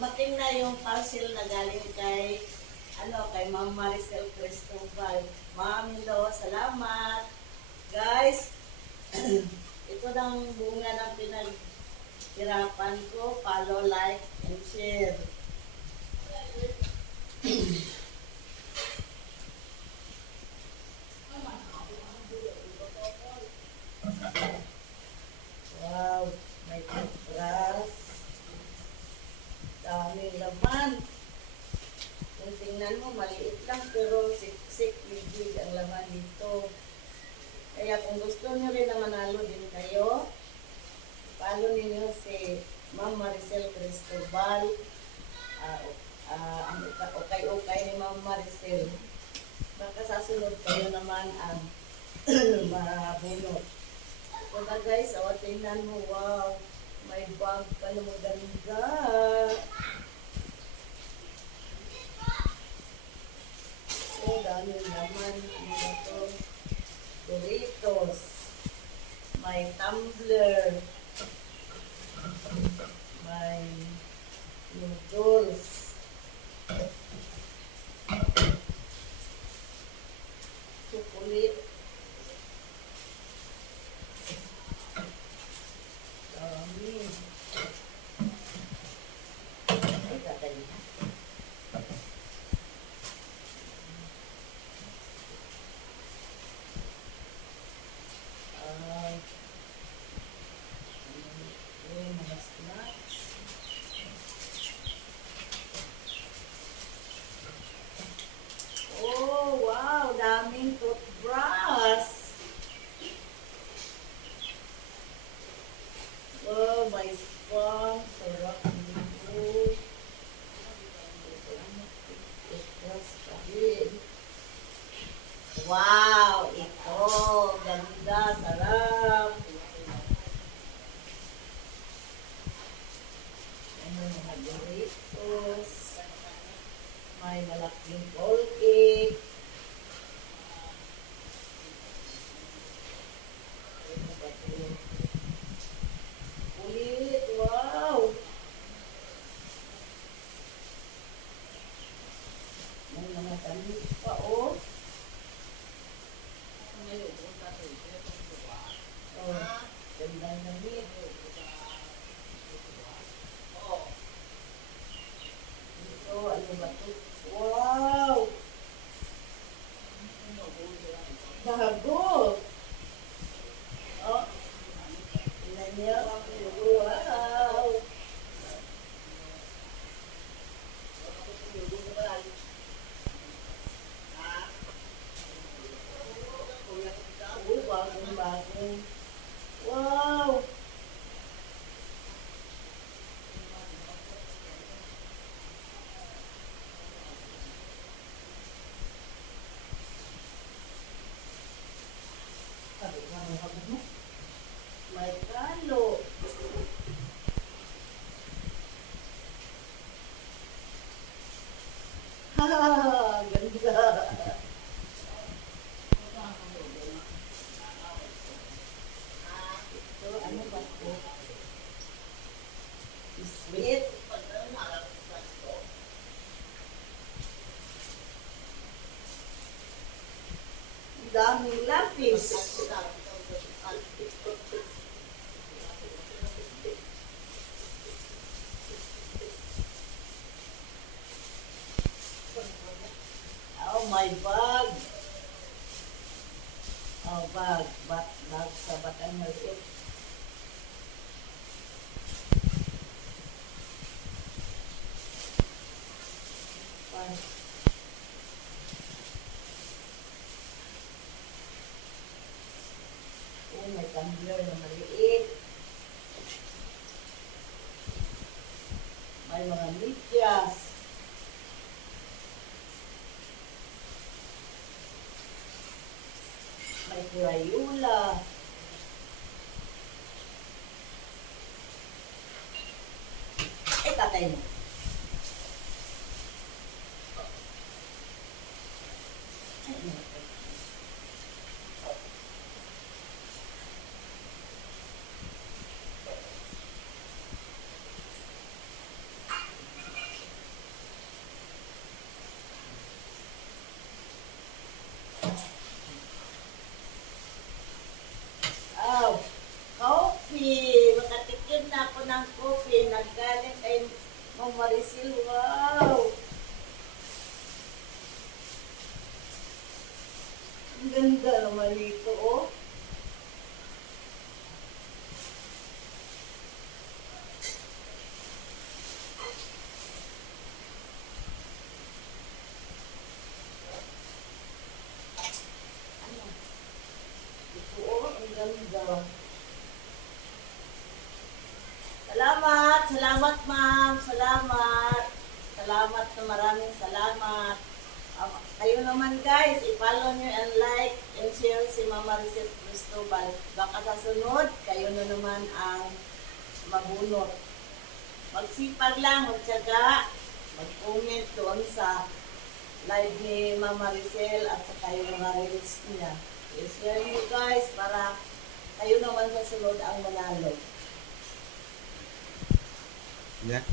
dumating na yung parcel na galing kay kay Ma'am Maricel Cristobal. Ma'am, hello, salamat. Guys, ito ng bunga ng pinaghirapan ko. Follow, like, and share. Wow, may toothbrush. Daming laman. Kung tingnan mo, maliit lang pero siksik, ligid ang laman dito. Kaya kung gusto nyo rin na manalo din kayo, follow ninyo si Ma'am Maricel Cristobal. Ang ukay-ukay ni Ma'am Maricel. Baka sa sunod kayo naman ang mabunot. Diba guys, tingnan mo, wow, may bag pa na maganda. Daming laman. Ano ba ito? Doritos. May tumbler. May noodles. Chocolate. Dami. Ay, kakali na. Mga snacks. Oh, wow! Daming toothbrush. Oh, may sponge. Sarap nito. Toothbrush pa rin. Wow! Ito. Ganda. Sarap. Mga Doritos. May malaking Colgate. Ulit, wow! May mga damit pa, oh. Oh, gandang damit. Ito, ano ba ito? Wow! Bago! Oh, tingnan niyo. Wow! Oh, bagong-bagong. Wow! May kalo. Ha, ganda. Ito, ano ba ito? Sweet. Daming lapis. Oh, my bag. Oh, bag. Bag sa batang maliit. Oh, may tumbler na maliit. May mga medyas. May Crayola. Eh, tatay mo. nagaling kay Ma'am Maricel. Wow! Ang ganda naman ito, oh. Ano? Ito, oh, ang ganda. Salamat, salamat ma'am, salamat. Salamat na maraming salamat. Kayo naman guys, i-follow nyo and like and share si Mama Maricel Cristobal. Baka sa sunod, kayo na naman ang mabunot. Magsipag lang, magtyaga, mag-comment doon sa live ni Mama Maricel at saka yung mga reels niya. I-share nyo guys para kayo naman sa sunod ang manalo. Yeah.